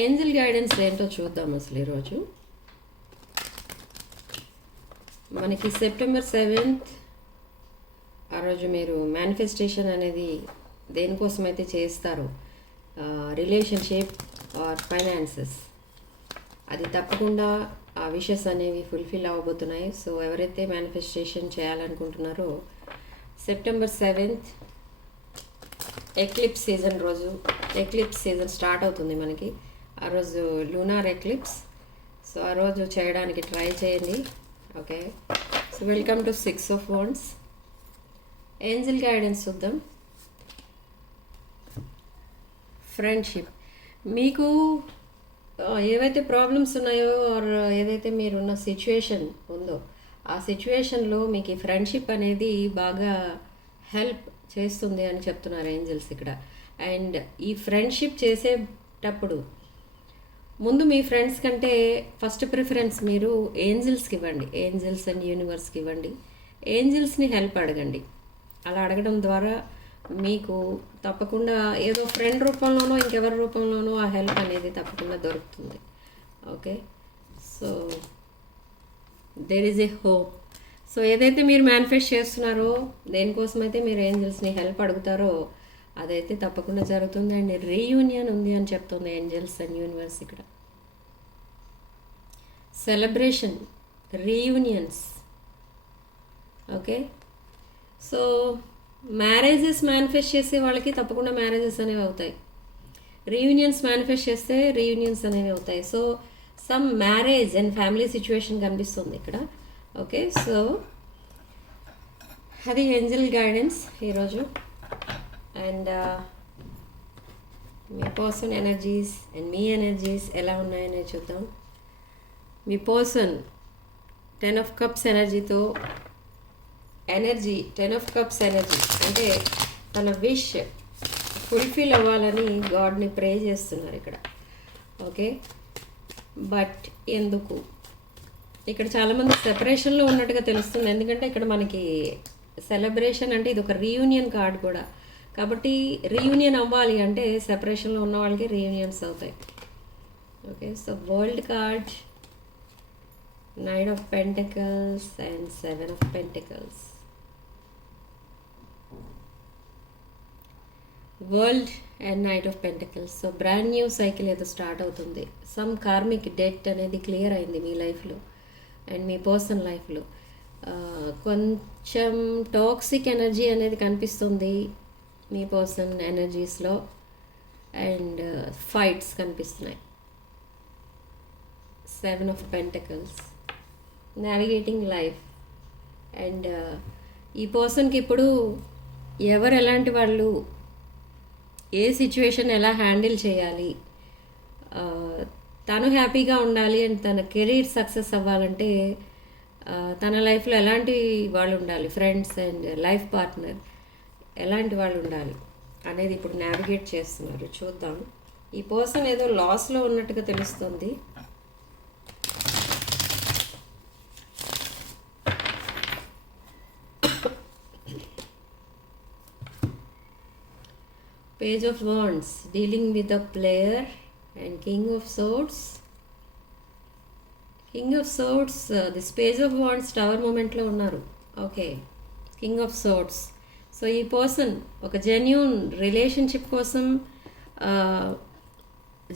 Angel guidance ఏంటో చూద్దాం అసలు ఈరోజు. మనకి సెప్టెంబర్ 7th ఆ రోజు మీరు మేనిఫెస్టేషన్ అనేది దేనికోసమైతే చేస్తారో, రిలేషన్షిప్ ఆర్ ఫైనాన్సెస్, అది తప్పకుండా ఆ విషెస్ అనేవి ఫుల్ఫిల్ అవ్వబోతున్నాయి. సో ఎవరైతే మేనిఫెస్టేషన్ చేయాలనుకుంటున్నారో సెప్టెంబర్ 7th ఎక్లిప్స్ సీజన్ రోజు, ఎక్లిప్స్ సీజన్ స్టార్ట్ అవుతుంది మనకి. ఆ రోజు లూనార్ ఎక్లిప్స్. సో ఆ రోజు చేయడానికి ట్రై చేయండి. Okay, so welcome to 6 of Wands. Angel guidance చూద్దాం. ఫ్రెండ్షిప్, మీకు ఏవైతే ప్రాబ్లమ్స్ ఉన్నాయో ఆర్ ఏదైతే మీరున్న సిచ్యువేషన్ ఉందో ఆ సిచ్యువేషన్లో మీకు ఈ ఫ్రెండ్షిప్ అనేది బాగా హెల్ప్ చేస్తుంది అని చెప్తున్నారు ఏంజల్స్ ఇక్కడ. అండ్ ఈ ఫ్రెండ్షిప్ చేసేటప్పుడు ముందు మీ ఫ్రెండ్స్ కంటే ఫస్ట్ ప్రిఫరెన్స్ మీరు ఏంజల్స్కి ఇవ్వండి, ఏంజల్స్ అండ్ యూనివర్స్కి ఇవ్వండి. ఏంజల్స్ని హెల్ప్ అడగండి. అలా అడగడం ద్వారా మీకు తప్పకుండా ఏదో ఫ్రెండ్ రూపంలోనో ఇంకెవరి రూపంలోనో ఆ హెల్ప్ అనేది తప్పకుండా దొరుకుతుంది. Okay, so there is a hope. So ఏదైతే మీరు మేనిఫెస్ట్ చేస్తున్నారో, దేనికోసమైతే మీరు ఏంజల్స్ని హెల్ప్ అడుగుతారో అదైతే తప్పకుండా జరుగుతుంది. అండ్ రీయూనియన్ ఉంది అని చెప్తుంది ఏంజల్స్ అండ్ యూనివర్స్ ఇక్కడ. Celebration, reunions. Okay, so marriages manifest చేసే వాళ్ళకి తప్పకుండా మ్యారేజెస్ అనేవి అవుతాయి. రీయూనియన్స్ మేనిఫెస్ట్ చేస్తే రీయూనియన్స్ అనేవి అవుతాయి. So some marriage and family situation కనిపిస్తుంది ఇక్కడ. ఓకే, సో అది ఏంజల్ గైడెన్స్ ఈరోజు. అండ్ మీ పర్సన్ ఎనర్జీస్ అండ్ మీ ఎనర్జీస్ ఎలా ఉన్నాయని చూద్దాం. మీ పర్సన్ 10 of Cups ఎనర్జీతో ఎనర్జీ 10 of Cups ఎనర్జీ అంటే తన విష్ ఫుల్ఫిల్ అవ్వాలని గాడ్ని ప్రే చేస్తున్నారు ఇక్కడ. ఓకే, బట్ ఎందుకు ఇక్కడ చాలామంది సెపరేషన్లో ఉన్నట్టుగా తెలుస్తుంది. ఎందుకంటే ఇక్కడ మనకి సెలబ్రేషన్ అంటే ఇది ఒక రీయూనియన్ కార్డ్ కూడా. కాబట్టి రీయూనియన్ అవ్వాలి అంటే సెపరేషన్లో ఉన్న వాళ్ళకి రీయూనియన్స్ అవుతాయి. Okay, so world card, Knight of Pentacles and 7 of Pentacles. World and knight of pentacles. So brand new cycle ఏదో స్టార్ట్ అవుతుంది. సమ్ కార్మిక్ డెట్ అనేది క్లియర్ అయింది మీ లైఫ్లో అండ్ మీ పర్సనల్ లైఫ్లో. కొంచెం టాక్సిక్ ఎనర్జీ అనేది కనిపిస్తుంది మీ పర్సన్ ఎనర్జీస్లో. అండ్ ఫైట్స్ కనిపిస్తున్నాయి. 7 of Pentacles, navigating life. And ఈ పర్సన్కి ఇప్పుడు ఎవరు ఎలాంటి వాళ్ళు, ఏ సిచ్యువేషన్ ఎలా హ్యాండిల్ చేయాలి, తను హ్యాపీగా ఉండాలి అండ్ తన కెరీర్ సక్సెస్ అవ్వాలంటే తన లైఫ్లో ఎలాంటి వాళ్ళు ఉండాలి, ఫ్రెండ్స్ అండ్ లైఫ్ పార్ట్నర్ ఎలాంటి వాళ్ళు ఉండాలి అనేది ఇప్పుడు నావిగేట్ చేస్తున్నారు. చూద్దాం. ఈ పర్సన్ ఏదో లాస్లో ఉన్నట్టుగా తెలుస్తుంది. Page of Wands, dealing with a player, and King of Swords. King of Swords, this Page of Wands tower మూమెంట్లో ఉన్నారు. Okay, King of Swords. So ఈ పర్సన్ ఒక జెన్యూన్ రిలేషన్షిప్ కోసం,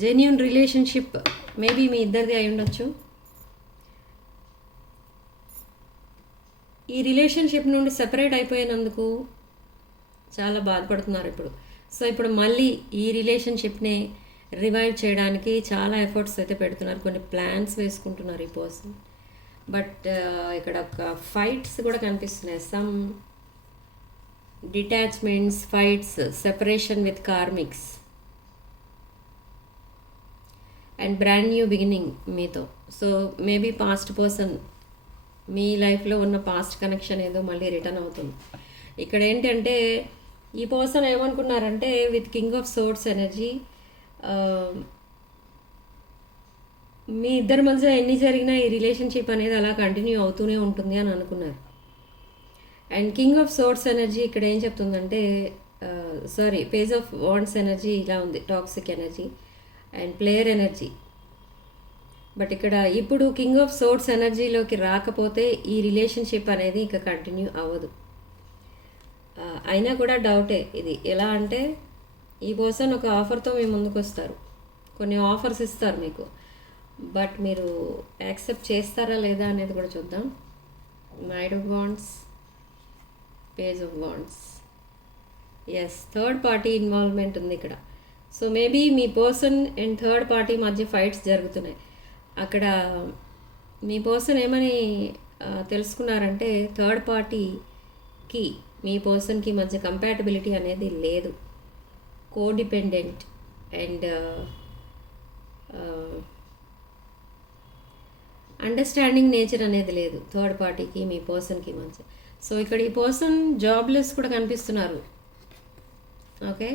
జెన్యూన్ రిలేషన్షిప్ మేబీ మీ ఇద్దరిది అయి ఉండొచ్చు. ఈ రిలేషన్షిప్ నుండి సెపరేట్ అయిపోయినందుకు చాలా బాధపడుతున్నారు ఇప్పుడు. సో ఇప్పుడు మళ్ళీ ఈ రిలేషన్షిప్ని రివైవ్ చేయడానికి చాలా ఎఫర్ట్స్ అయితే పెడుతున్నారు, కొన్ని ప్లాన్స్ వేసుకుంటున్నారు ఈ పర్సన్. బట్ ఇక్కడ ఒక ఫైట్స్ కూడా కనిపిస్తున్నాయి. Some detachments, fights, separation with karmics and brand new beginning మీతో. సో మేబీ పాస్ట్ పర్సన్, మీ లైఫ్లో ఉన్న పాస్ట్ కనెక్షన్ ఏదో మళ్ళీ రిటర్న్ అవుతుంది. ఇక్కడ ఏంటంటే ఈ పర్సన్ ఏమనుకున్నారంటే with king of swords energy, మీ ఇద్దరి మధ్య ఎన్ని జరిగినా ఈ రిలేషన్షిప్ అనేది అలా కంటిన్యూ అవుతూనే ఉంటుంది అని అనుకున్నారు. And king of swords energy ఇక్కడ ఏం చెప్తుందంటే, sorry, page of wands energy ఇలా ఉంది, toxic energy. And player energy. But ఇక్కడ ఇప్పుడు కింగ్ ఆఫ్ సోర్డ్స్ ఎనర్జీలోకి రాకపోతే ఈ రిలేషన్షిప్ అనేది ఇక కంటిన్యూ అవ్వదు. అయినా కూడా డౌటే ఇది. ఎలా అంటే ఈ పర్సన్ ఒక ఆఫర్తో మీ ముందుకు వస్తారు, కొన్ని ఆఫర్స్ ఇస్తారు మీకు, బట్ మీరు యాక్సెప్ట్ చేస్తారా లేదా అనేది కూడా చూద్దాం. Knight of wands, page of wands. Yes, third party involvement ఉంది ఇక్కడ. సో మేబీ మీ పర్సన్ అండ్ థర్డ్ పార్టీ మధ్య ఫైట్స్ జరుగుతున్నాయి. అక్కడ మీ పర్సన్ ఏమని తెలుసుకున్నారంటే థర్డ్ పార్టీకి మీ పర్సన్కి మధ్య కంపాటబిలిటీ అనేది లేదు. కోడిపెండెంట్ అండ్ అండర్స్టాండింగ్ నేచర్ అనేది లేదు థర్డ్ పార్టీకి మీ పర్సన్కి మధ్య. సో ఇక్కడ ఈ పర్సన్ జాబ్లెస్ కూడా కనిపిస్తున్నారు. ఓకే,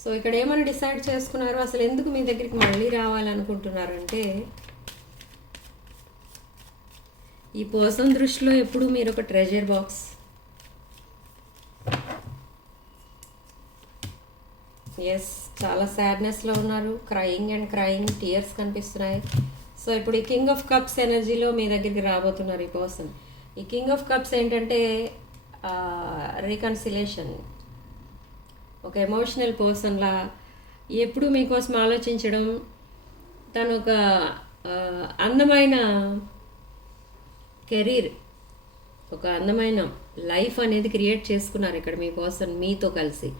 సో ఇక్కడ ఏమైనా డిసైడ్ చేసుకున్నారు, అసలు ఎందుకు మీ దగ్గరికి మళ్ళీ రావాలనుకుంటున్నారంటే ఈ పర్సన్ దృష్టిలో ఎప్పుడు మీరు ఒక ట్రెజర్ బాక్స్. ఎస్, చాలా సాడ్నెస్లో ఉన్నారు, క్రయింగ్ అండ్ క్రయింగ్, టీయర్స్ కనిపిస్తున్నాయి. సో ఇప్పుడు ఈ కింగ్ ఆఫ్ కప్స్ ఎనర్జీలో మీ దగ్గరికి రాబోతున్నారు ఈ పర్సన్. ఈ కింగ్ ఆఫ్ కప్స్ ఏంటంటే రీకన్సిలేషన్, ఒక ఎమోషనల్ పర్సన్లా ఎప్పుడు మీకోసం ఆలోచించడం, తను ఒక అందమైన కెరీర్, ఒక అందమైన లైఫ్ అనేది క్రియేట్ చేసుకున్నారు ఇక్కడ మీ పర్సన్ మీతో కలిసి.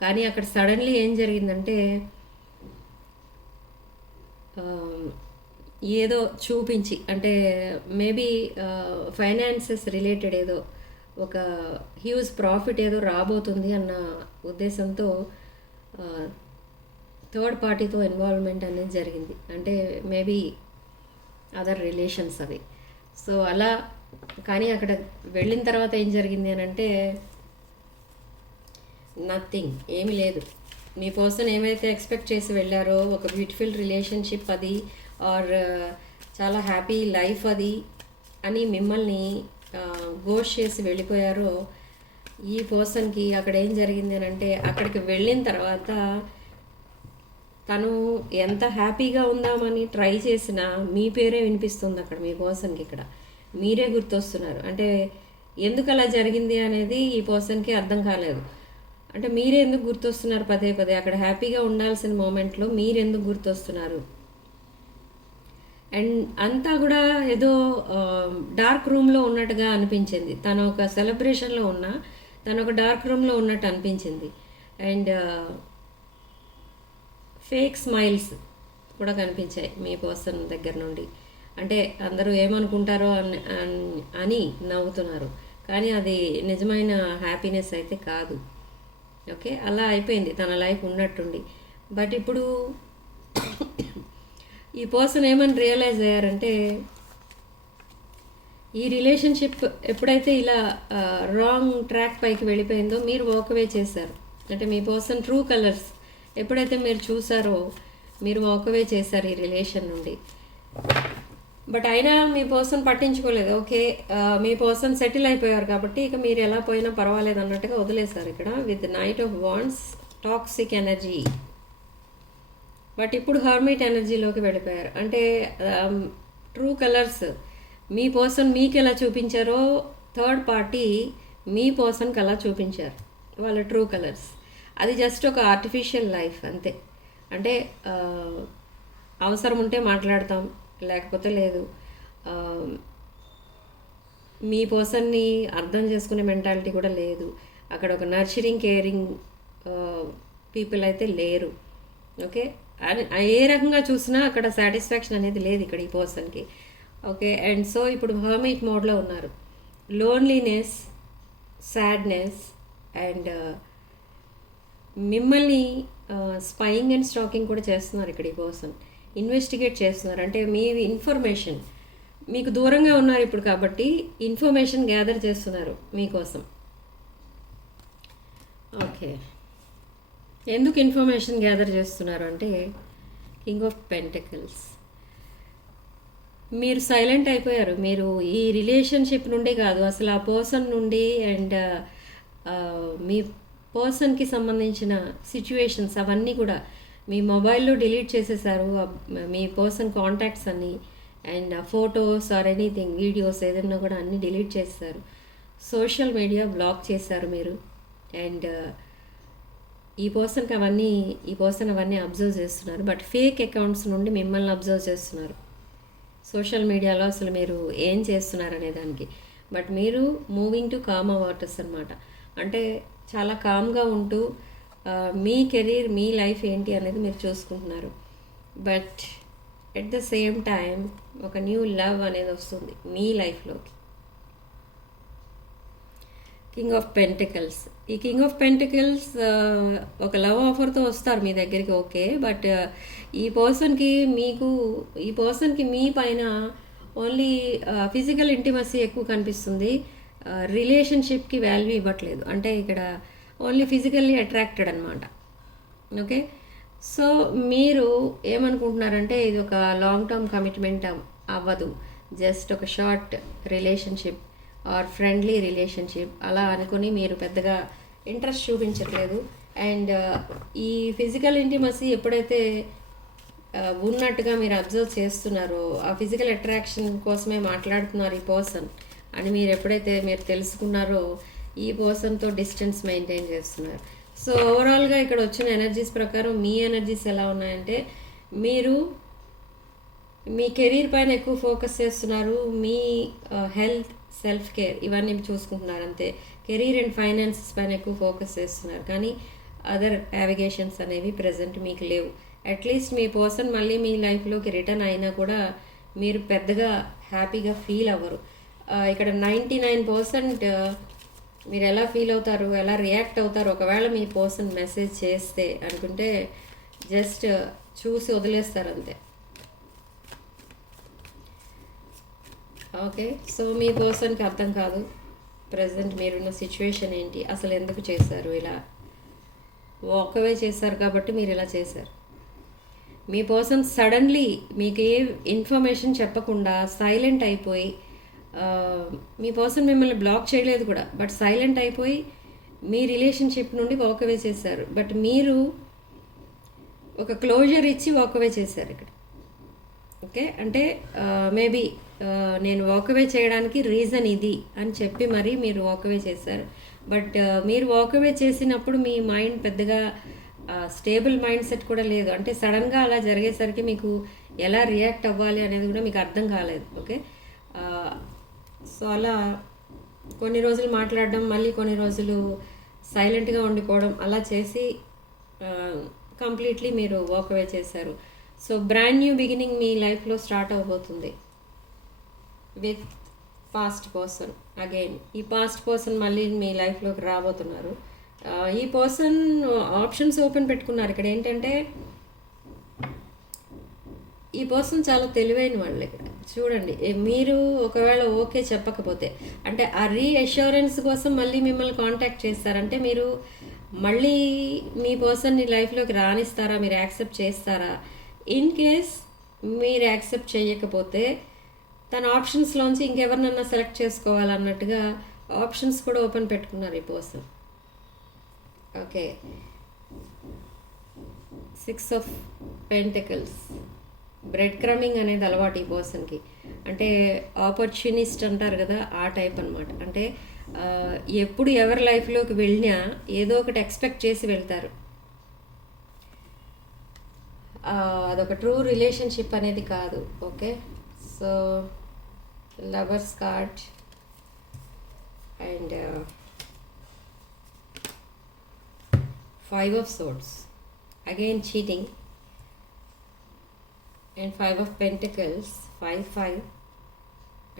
కానీ అక్కడ సడన్లీ ఏం జరిగిందంటే ఏదో చూపించి, అంటే మేబీ ఫైనాన్సెస్ రిలేటెడ్ ఏదో ఒక హ్యూజ్ ప్రాఫిట్ ఏదో రాబోతుంది అన్న ఉద్దేశంతో థర్డ్ పార్టీతో ఇన్వాల్వ్మెంట్ అనేది జరిగింది. అంటే మేబీ అదర్ రిలేషన్స్ అవి. సో అలా, కానీ అక్కడ వెళ్ళిన తర్వాత ఏం జరిగింది అని అంటే నథింగ్, ఏమీ లేదు. మీ పర్సన్ ఏమైతే ఎక్స్పెక్ట్ చేసి వెళ్ళారో ఒక బ్యూటిఫుల్ రిలేషన్షిప్ అది, ఆర్ చాలా హ్యాపీ లైఫ్ అది అని మిమ్మల్ని గోష్ చేసి వెళ్ళిపోయారో, ఈ పర్సన్కి అక్కడ ఏం జరిగింది అని అంటే అక్కడికి వెళ్ళిన తర్వాత తను ఎంత హ్యాపీగా ఉందామని ట్రై చేసినా మీ పేరే వినిపిస్తుంది అక్కడ మీ పర్సన్కి. ఇక్కడ మీరే గుర్తొస్తున్నారు. అంటే ఎందుకు అలా జరిగింది అనేది ఈ పర్సన్కి అర్థం కాలేదు. అంటే మీరే ఎందుకు గుర్తొస్తున్నారు పదే పదే, అక్కడ హ్యాపీగా ఉండాల్సిన మూమెంట్లో మీరెందుకు గుర్తొస్తున్నారు. అండ్ అంతా కూడా ఏదో డార్క్ రూమ్లో ఉన్నట్టుగా అనిపించింది. తను ఒక సెలబ్రేషన్లో ఉన్నా తను ఒక డార్క్ రూమ్లో ఉన్నట్టు అనిపించింది. అండ్ ఫేక్ స్మైల్స్ కూడా కనిపించాయి మీ పర్సన్ దగ్గర నుండి. అంటే అందరూ ఏమనుకుంటారో అని నవ్వుతున్నారు, కానీ అది నిజమైన హ్యాపీనెస్ అయితే కాదు. ఓకే, అలా అయిపోయింది తన లైఫ్ ఉన్నట్టుండి. బట్ ఇప్పుడు ఈ పర్సన్ ఏమని రియలైజ్ అయ్యారంటే ఈ రిలేషన్షిప్ ఎప్పుడైతే ఇలా రాంగ్ ట్రాక్ పైకి వెళ్ళిపోయిందో మీరు వాకవే చేశారు. అంటే మీ పర్సన్ ట్రూ కలర్స్ ఎప్పుడైతే మీరు చూసారో మీరు వాకవే చేశారు ఈ రిలేషన్ నుండి. బట్ అయినా మీ పర్సన్ పట్టించుకోలేదు. ఓకే, మీ పర్సన్ సెటిల్ అయిపోయారు కాబట్టి ఇక మీరు ఎలా పోయినా పర్వాలేదు అన్నట్టుగా వదిలేశారు ఇక్కడ with night of wands, toxic energy. But ఇప్పుడు హర్మిట్ ఎనర్జీలోకి వెళ్ళిపోయారు. అంటే ట్రూ కలర్స్ మీ పర్సన్ మీకు ఎలా చూపించారో థర్డ్ పార్టీ మీ పర్సన్కి అలా చూపించారు వాళ్ళ ట్రూ కలర్స్. అది జస్ట్ ఒక ఆర్టిఫిషియల్ లైఫ్ అంతే. అంటే అవసరం ఉంటే మాట్లాడతాం, లేకపోతే లేదు. మీ పర్సన్ని అర్థం చేసుకునే మెంటాలిటీ కూడా లేదు అక్కడ. ఒక నర్చరింగ్ కేరింగ్ పీపుల్ అయితే లేరు. ఓకే, ఏ రకంగా చూసినా అక్కడ సాటిస్ఫాక్షన్ అనేది లేదు ఇక్కడ ఈ పర్సన్కి. ఓకే, అండ్ సో ఇప్పుడు హర్మిట్ మోడ్లో ఉన్నారు. లోన్లీనెస్, సాడ్నెస్ అండ్ మిమ్మల్ని స్పైయింగ్ అండ్ స్టాకింగ్ కూడా చేస్తున్నారు ఇక్కడ ఈ పర్సన్. ఇన్వెస్టిగేట్ చేస్తున్నారు. అంటే మీ ఇన్ఫర్మేషన్ మీకు దూరంగా ఉన్నారు ఇప్పుడు కాబట్టి ఇన్ఫర్మేషన్ గ్యాదర్ చేస్తున్నారు మీకోసం. ఓకే, ఎందుకు ఇన్ఫర్మేషన్ గ్యాదర్ చేస్తున్నారు అంటే కింగ్ ఆఫ్ పెంటకిల్స్. మీరు సైలెంట్ అయిపోయారు. మీరు ఈ రిలేషన్షిప్ నుండి కాదు, అసలు ఆ పర్సన్ నుండి అండ్ మీ పర్సన్కి సంబంధించిన సిచ్యువేషన్స్ అవన్నీ కూడా మీ మొబైల్లో డిలీట్ చేసేసారు మీ పర్సన్ కాంటాక్ట్స్ అన్నీ, and photos or anything, videos ఏదైనా కూడా అన్నీ డిలీట్ చేస్తారు. సోషల్ మీడియా బ్లాక్ చేశారు మీరు. అండ్ ఈ పర్సన్ అవన్నీ అబ్జర్వ్ చేస్తున్నారు. బట్ ఫేక్ అకౌంట్స్ నుండి మిమ్మల్ని అబ్జర్వ్ చేస్తున్నారు సోషల్ మీడియాలో, అసలు మీరు ఏం చేస్తున్నారు అనే దానికి. బట్ మీరు మూవింగ్ టు కామ్ వాటర్స్ అనమాట. అంటే చాలా కామ్గా ఉంటూ మీ కెరీర్, మీ లైఫ్ ఏంటి అనేది మీరు చూసుకుంటున్నారు. But at the same time ఒక న్యూ లవ్ అనేది వస్తుంది మీ లైఫ్లోకి. King of pentacles. ఈ కింగ్ ఆఫ్ పెంటికల్స్ ఒక లవ్ ఆఫర్తో వస్తారు మీ దగ్గరికి, ఓకే. బట్ ఈ పర్సన్కి మీ పైన ఓన్లీ ఫిజికల్ ఇంటిమసీ ఎక్కువ కనిపిస్తుంది. రిలేషన్షిప్కి వాల్యూ ఇవ్వట్లేదు. అంటే ఇక్కడ ఓన్లీ ఫిజికల్లీ అట్రాక్టెడ్ అనమాట. ఓకే. సో మీరు ఏమనుకుంటున్నారంటే ఇది ఒక లాంగ్ టర్మ్ కమిట్మెంట్ అవ్వదు, జస్ట్ ఒక short relationship or friendly relationship అలా అనుకుని మీరు పెద్దగా ఇంట్రెస్ట్ చూపించట్లేదు. అండ్ ఈ ఫిజికల్ ఇంటిమసీ ఎప్పుడైతే ఉన్నట్టుగా మీరు అబ్జర్వ్ చేస్తున్నారో, ఆ ఫిజికల్ అట్రాక్షన్ కోసమే మాట్లాడుతున్నారు ఈ పర్సన్ అని మీరు ఎప్పుడైతే మీరు తెలుసుకున్నారో, ఈ పర్సన్తో డిస్టెన్స్ మెయింటైన్ చేస్తున్నారు. సో ఓవరాల్గా ఇక్కడ వచ్చిన ఎనర్జీస్ ప్రకారం మీ ఎనర్జీస్ ఎలా ఉన్నాయంటే, మీరు మీ కెరీర్ పైన ఎక్కువ ఫోకస్ చేస్తున్నారు. మీ హెల్త్, సెల్ఫ్ కేర్ ఇవన్నీ చూసుకుంటున్నారు అంతే. కెరీర్ అండ్ ఫైనాన్సెస్ పైన ఎక్కువ ఫోకస్ చేస్తున్నారు. కానీ అదర్ యావిగేషన్స్ అనేవి ప్రజెంట్ మీకు లేవు. అట్లీస్ట్ మీ పర్సన్ మళ్ళీ మీ లైఫ్లోకి రిటర్న్ అయినా కూడా మీరు పెద్దగా హ్యాపీగా ఫీల్ అవ్వరు. ఇక్కడ 99% మీరు ఎలా ఫీల్ అవుతారు, ఎలా రియాక్ట్ అవుతారు ఒకవేళ మీ పర్సన్ మెసేజ్ చేస్తే అనుకుంటే జస్ట్ చూసి వదిలేస్తారు అంతే. ఓకే. సో మీ పర్సన్కి అర్థం కాదు ప్రజెంట్ మీరున్న సిచ్యువేషన్ ఏంటి, అసలు ఎందుకు చేశారు ఇలా. వాకవే చేశారు కాబట్టి మీరు ఇలా చేశారు. మీ పర్సన్ సడన్లీ మీకు ఏ ఇన్ఫర్మేషన్ చెప్పకుండా సైలెంట్ అయిపోయి, మీ పర్సన్ మిమ్మల్ని బ్లాక్ చేయలేదు కూడా, బట్ సైలెంట్ అయిపోయి మీ రిలేషన్షిప్ నుండి వాకవే చేశారు. బట్ మీరు ఒక క్లోజర్ ఇచ్చి వాకవే చేశారు ఇక్కడ. ఓకే. అంటే మేబీ నేను వాకవే చేయడానికి రీజన్ ఇది అని చెప్పి మరీ మీరు వాకవే చేశారు. బట్ మీరు వాకవే చేసినప్పుడు మీ మైండ్ పెద్దగా స్టేబుల్ మైండ్ సెట్ కూడా లేదు. అంటే సడన్గా అలా జరిగేసరికి మీకు ఎలా రియాక్ట్ అవ్వాలి అనేది కూడా మీకు అర్థం కాలేదు. ఓకే. సో అలా కొన్ని రోజులు మాట్లాడడం, మళ్ళీ కొన్ని రోజులు సైలెంట్గా ఉండిపోవడం, అలా చేసి కంప్లీట్లీ మీరు వాకవే చేశారు. సో బ్రాండ్ న్యూ బిగినింగ్ మీ లైఫ్లో స్టార్ట్ అవబోతుంది విత్ పాస్ట్ పర్సన్. అగైన్ ఈ పాస్ట్ పర్సన్ మళ్ళీ మీ లైఫ్లోకి రాబోతున్నారు. ఈ పర్సన్ ఆప్షన్స్ ఓపెన్ పెట్టుకున్నారు. ఇక్కడ ఏంటంటే ఈ పర్సన్ చాలా తెలివైన వాళ్ళు. ఇక్కడ చూడండి, మీరు ఒకవేళ ఓకే చెప్పకపోతే, అంటే ఆ రీఅష్యూరెన్స్ కోసం మళ్ళీ మిమ్మల్ని కాంటాక్ట్ చేస్తారంటే మీరు మళ్ళీ మీ పర్సన్ని లైఫ్లోకి రానిస్తారా, మీరు యాక్సెప్ట్ చేస్తారా? ఇన్ కేస్ మీరు యాక్సెప్ట్ చేయకపోతే తన ఆప్షన్స్లోంచి ఇంకెవరినన్నా సెలెక్ట్ చేసుకోవాలన్నట్టుగా ఆప్షన్స్ కూడా ఓపెన్ పెట్టుకున్నారు ఈ person. Okay. 6 of pentacles. Breadcrumbing అనేది అలవాటు ఈ పర్సన్కి. అంటే ఆపర్చునిస్ట్ అంటారు కదా, ఆ టైప్ అనమాట. అంటే ఎప్పుడు ఎవరి లైఫ్లోకి వెళ్ళినా ఏదో ఒకటి ఎక్స్పెక్ట్ చేసి వెళ్తారు. అదొక ట్రూ రిలేషన్షిప్ అనేది కాదు. Okay. So lovers card and 5 of swords. Again cheating. And 5 of pentacles, 5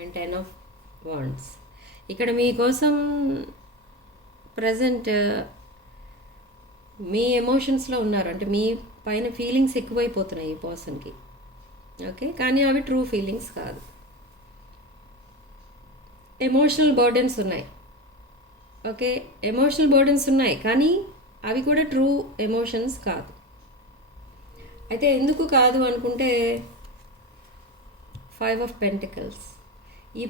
and 10 of wands. ఇక్కడ మీకోసం ప్రజెంట్ మీ ఎమోషన్స్లో ఉన్నారు. అంటే మీ పైన ఫీలింగ్స్ ఎక్కువైపోతున్నాయి ఈ పర్సన్కి. ఓకే. కానీ అవి ట్రూ ఫీలింగ్స్ కాదు. ఎమోషనల్ బర్డెన్స్ ఉన్నాయి. ఓకే. ఎమోషనల్ బర్డెన్స్ ఉన్నాయి కానీ అవి కూడా ట్రూ ఎమోషన్స్ కాదు. అయితే ఎందుకు కాదు అనుకుంటే 5 ఆఫ్ పెంటికల్స్. ఈ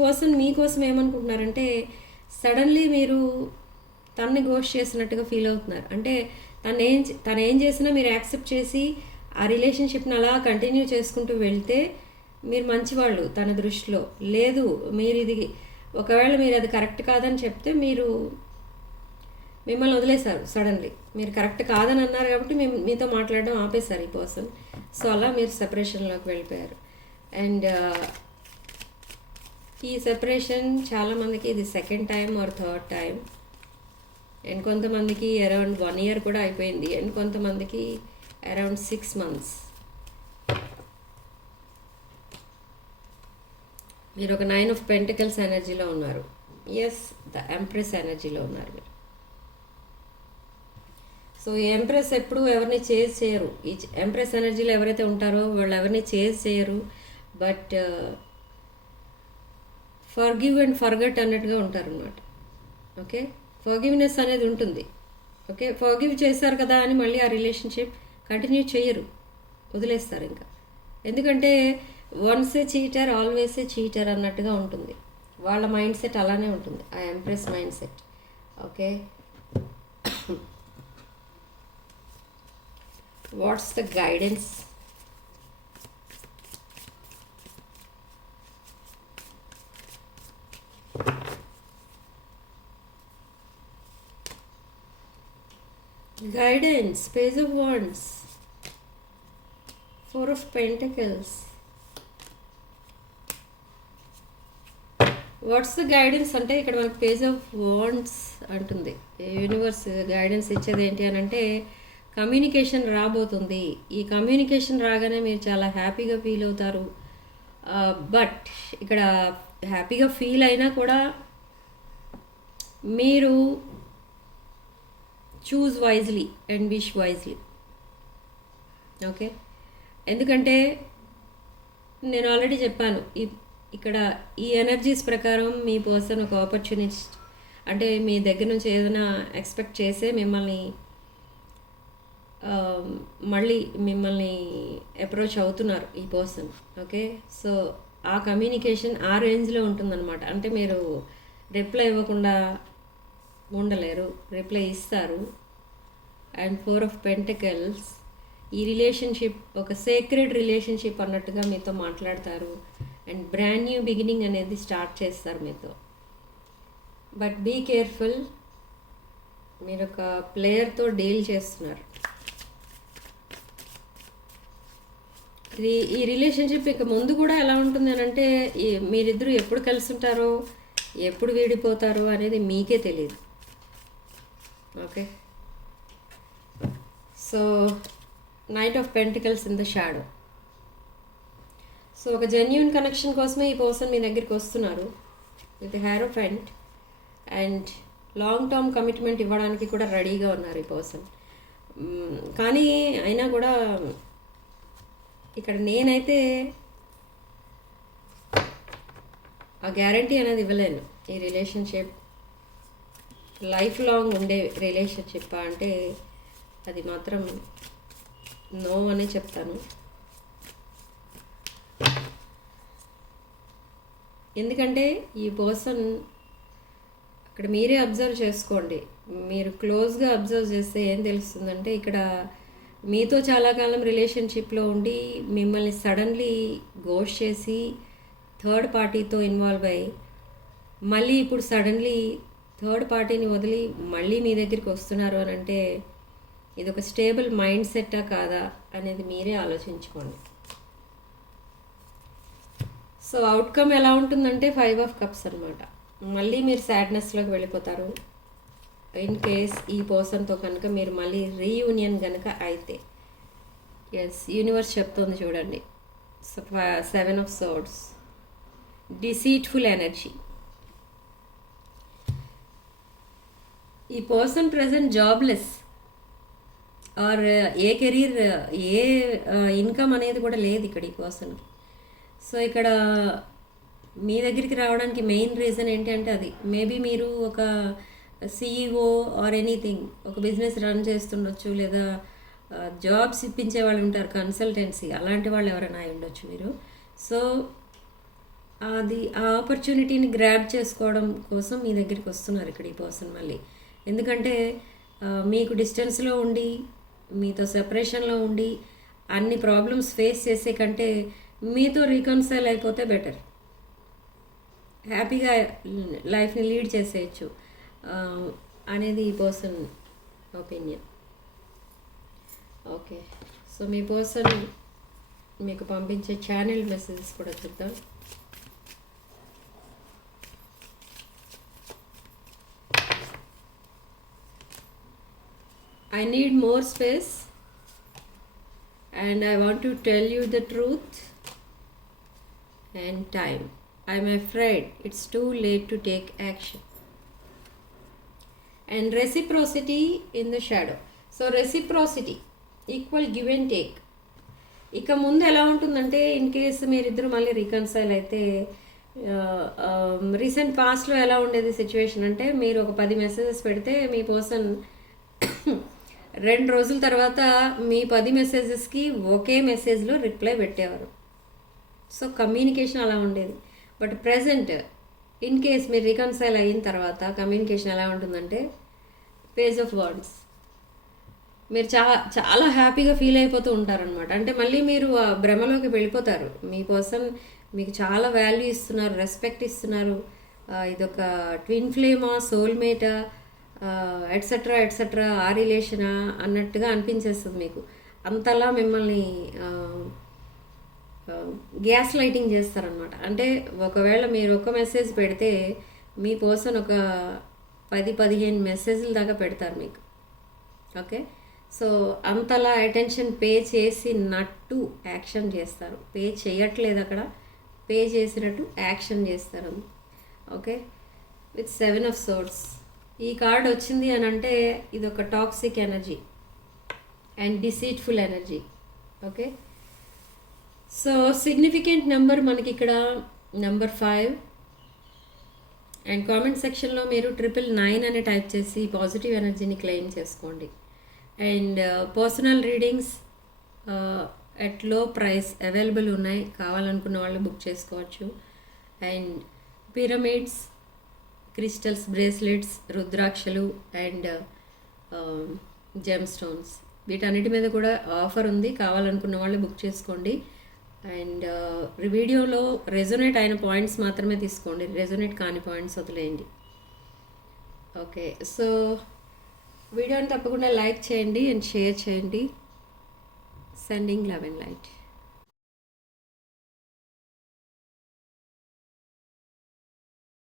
పర్సన్ మీకోసం ఏమనుకుంటున్నారంటే, సడన్లీ మీరు తనని గోస్ట్ చేసినట్టుగా ఫీల్ అవుతున్నారు. అంటే తను ఏం చేసినా మీరు యాక్సెప్ట్ చేసి ఆ రిలేషన్షిప్ని అలా కంటిన్యూ చేసుకుంటూ వెళ్తే మీరు మంచివాళ్ళు తన దృష్టిలో. లేదు, మీరు ఇది ఒకవేళ మీరు అది కరెక్ట్ కాదని చెప్తే మిమ్మల్ని వదిలేశారు సడన్లీ. మీరు కరెక్ట్ కాదని అన్నారు కాబట్టి మీతో మాట్లాడడం ఆపేశారు ఈ పర్సన్. సో అలా మీరు సెపరేషన్లోకి వెళ్ళిపోయారు. అండ్ ఈ సెపరేషన్ చాలామందికి ఇది second time or third time. And కొంతమందికి అరౌండ్ 1 year కూడా అయిపోయింది. అండ్ కొంతమందికి అరౌండ్ 6 months. మీరు ఒక 9 of Pentacles ఎనర్జీలో ఉన్నారు. ఎస్, ద ఎంప్రెస్ ఎనర్జీలో ఉన్నారు మీరు. సో ఈ ఎంప్రెస్ ఎప్పుడు ఎవరిని చేజ్ చేయరు. ఈ ఎంప్రెస్ ఎనర్జీలో ఎవరైతే ఉంటారో వాళ్ళు ఎవరిని చేజ్ చేయరు. బట్ ఫర్గివ్ అండ్ ఫర్గట్ అన్నట్టుగా ఉంటారనమాట. ఓకే, ఫర్గివ్నెస్ అనేది ఉంటుంది. ఓకే, ఫర్గివ్ చేశారు కదా అని మళ్ళీ ఆ రిలేషన్షిప్ కంటిన్యూ చేయరు, వదిలేస్తారు ఇంకా. ఎందుకంటే once A cheater always a cheater అన్నట్టుగా ఉంటుంది. వాళ్ళ మైండ్ సెట్ అలానే ఉంటుంది, ఆ empress mind set. Okay, what's the guidance? Guidance, Page of Wands, 4 of Pentacles. What's the guidance అంటే ఇక్కడ మనకి పేజ్ ఆఫ్ వాండ్స్ అంటుంది. యూనివర్స్ గైడెన్స్ ఇచ్చేది ఏంటి అని అంటే కమ్యూనికేషన్ రాబోతుంది. ఈ కమ్యూనికేషన్ రాగానే మీరు చాలా హ్యాపీగా ఫీల్ అవుతారు. బట్ ఇక్కడ హ్యాపీగా ఫీల్ అయినా కూడా మీరు choose wisely and wish wisely. Okay, ఎందుకంటే నేను ఆల్రెడీ చెప్పాను, ఇక్కడ ఈ ఎనర్జీస్ ప్రకారం మీ పర్సన్ ఒక ఆపర్చునిస్ట్, అంటే మీ దగ్గర నుంచి ఏదైనా ఎక్స్పెక్ట్ చేసే మళ్ళీ మిమ్మల్ని అప్రోచ్ అవుతున్నారు ఈ పర్సన్. ఓకే, సో ఆ కమ్యూనికేషన్ ఆ రేంజ్లో ఉంటుందన్నమాట. అంటే మీరు రిప్లై ఇవ్వకుండా ఉండలేరు, రిప్లై ఇస్తారు. అండ్ 4 of Pentacles, ఈ రిలేషన్షిప్ ఒక సేక్రెడ్ రిలేషన్షిప్ అన్నట్టుగా మీతో మాట్లాడతారు. అండ్ బ్రాండ్ న్యూ బిగినింగ్ అనేది స్టార్ట్ చేస్తారు మీతో. బట్ బీ కేర్ఫుల్, మీరు ఒక ప్లేయర్తో డీల్ చేస్తున్నారు. ఈ రిలేషన్షిప్ ఇక ముందు కూడా ఎలా ఉంటుంది అని అంటే మీరిద్దరూ ఎప్పుడు కలిసి ఉంటారో ఎప్పుడు వీడిపోతారో అనేది మీకే తెలియదు. Okay, so knight of pentacles in the shadow. So ఒక జెన్యూన్ కనెక్షన్ కోసమే ఈ పర్సన్ మీ దగ్గరికి వస్తున్నారు with hierophant. And long term commitment ఇవ్వడానికి కూడా రెడీగా ఉన్నారు ఈ పర్సన్. కానీ అయినా కూడా ఇక్కడ నేనైతే ఆ గ్యారంటీ అనేది ఇవ్వలేను. ఈ రిలేషన్షిప్ లైఫ్ లాంగ్ ఉండే రిలేషన్షిప్ అంటే అది మాత్రం నో అనే చెప్తాను. ఎందుకంటే ఈ పర్సన్ అక్కడ మీరే అబ్జర్వ్ చేసుకోండి. మీరు క్లోజ్గా అబ్జర్వ్ చేస్తే ఏం తెలుస్తుందంటే ఇక్కడ మీతో చాలా కాలం రిలేషన్షిప్లో ఉండి మిమ్మల్ని సడన్లీ గోస్ట్ చేసి థర్డ్ పార్టీతో ఇన్వాల్వ్ అయ్యి మళ్ళీ ఇప్పుడు సడన్లీ థర్డ్ పార్టీని వదిలి మళ్ళీ మీ దగ్గరికి వస్తున్నారు అని అంటే ఇది ఒక స్టేబుల్ మైండ్ సెట్టా కాదా అనేది మీరే ఆలోచించుకోండి. సో అవుట్కమ్ ఎలా ఉంటుందంటే 5 of Cups అనమాట. మళ్ళీ మీరు సాడ్నెస్లోకి వెళ్ళిపోతారు ఇన్ కేస్ ఈ పర్సన్తో కనుక మీరు మళ్ళీ రీయూనియన్ కనుక అయితే. ఎస్, యూనివర్స్ చెప్తుంది చూడండి, 7 of Swords, డిసీట్ఫుల్ ఎనర్జీ. ఈ person present jobless or a career a income అనేది కూడా లేదు ఇక్కడ ఈ పర్సన్కి. సో ఇక్కడ మీ దగ్గరికి రావడానికి మెయిన్ రీజన్ ఏంటి అంటే అది మేబీ మీరు ఒక సిఇఓ ఆర్ ఎనీథింగ్ ఒక బిజినెస్ రన్ చేస్తుండొచ్చు, లేదా జాబ్స్ ఇప్పించే వాళ్ళు ఉంటారు కన్సల్టెన్సీ, అలాంటి వాళ్ళు ఎవరైనా అయి ఉండొచ్చు మీరు. సో అది ఆ ఆపర్చునిటీని గ్రాబ్ చేసుకోవడం కోసం మీ దగ్గరికి వస్తున్నారు ఇక్కడ ఈ పర్సన్ మళ్ళీ. ఎందుకంటే మీకు డిస్టెన్స్లో ఉండి మీతో సెపరేషన్లో ఉండి అన్ని ప్రాబ్లమ్స్ ఫేస్ చేసే కంటే మీతో రీకన్సైల్ అయిపోతే బెటర్. హ్యాపీగా లైఫ్ని లీడ్ చేసేయచ్చు ఆ, అనేది ఈ పర్సన్ ఒపీనియన్. ఓకే, సో మీ పర్సన్ మీకు పంపించే ఛానల్ మెసేజెస్ కూడా చూద్దాం. I need more space and I want to tell you the truth and time. I'm afraid it's too late to take action. And reciprocity in the shadow. So reciprocity, equal give and take. ఇక ముందు ఎలా ఉంటుందంటే in case మీరిద్దరు మళ్ళీ reconcile అయితే recent పాస్ట్లో ఎలా ఉండేది సిచ్యువేషన్ అంటే మీరు ఒక 10 మెసేజెస్ పెడితే మీ పర్సన్ 2 రోజుల తర్వాత మీ 10 మెసేజెస్కి ఒకే మెసేజ్లో రిప్లై పెట్టేవారు. సో కమ్యూనికేషన్ అలా ఉండేది. బట్ ప్రజెంట్ ఇన్ కేస్ మీరు రీకన్సైల్ అయిన తర్వాత కమ్యూనికేషన్ ఎలా ఉంటుందంటే పేజ్ ఆఫ్ వర్డ్స్. మీరు చాలా హ్యాపీగా ఫీల్ అయిపోతూ ఉంటారనమాట. అంటే మళ్ళీ మీరు ఆ భ్రమలోకి వెళ్ళిపోతారు. మీ పర్సన్ మీకు చాలా వాల్యూ ఇస్తున్నారు, రెస్పెక్ట్ ఇస్తున్నారు. ఇదొక ట్విన్ ఫ్లేమా, సోల్మేటా, ఎట్సెట్రా ఎట్సెట్రా, ఆ రిలేషనా అన్నట్టుగా అనిపించేస్తుంది మీకు. అంతలా మిమ్మల్ని గ్యాస్ లైటింగ్ చేస్తారనమాట. అంటే ఒకవేళ మీరు ఒక మెసేజ్ పెడితే మీ పర్సన్ ఒక 10-15 మెసేజ్ల దాకా పెడతారు మీకు. ఓకే, సో అంతలా అటెన్షన్ పే చేసినట్టు యాక్షన్ చేస్తారు. పే చేయట్లేదు, అక్కడ పే చేసినట్టు యాక్షన్ చేస్తారు. ఓకే, విత్ 7 ఆఫ్ సోర్డ్స్ ఈ కార్డ్ వచ్చింది అని అంటే ఇది ఒక toxic energy and deceitful energy. Okay, so significant number మనకి ఇక్కడ నెంబర్ 5. అండ్ కామెంట్ సెక్షన్లో మీరు 999 అని టైప్ చేసి పాజిటివ్ ఎనర్జీని క్లెయిమ్ చేసుకోండి. అండ్ పర్సనల్ రీడింగ్స్ ఎట్ లో ప్రైస్ అవైలబుల్ ఉన్నాయి, కావాలనుకున్న వాళ్ళు బుక్ చేసుకోవచ్చు. అండ్ పిరమిడ్స్, క్రిస్టల్స్, బ్రేస్లెట్స్, రుద్రాక్షలు అండ్ జెమ్ స్టోన్స్, వీటన్నిటి మీద కూడా ఆఫర్ ఉంది, కావాలనుకున్న వాళ్ళు బుక్ చేసుకోండి. అండ్ వీడియోలో రెజొనేట్ అయిన పాయింట్స్ మాత్రమే తీసుకోండి, రెజొనేట్ కాని పాయింట్స్ వదిలేయండి. ఓకే, సో వీడియోని తప్పకుండా లైక్ చేయండి అండ్ షేర్ చేయండి. Sending love and light.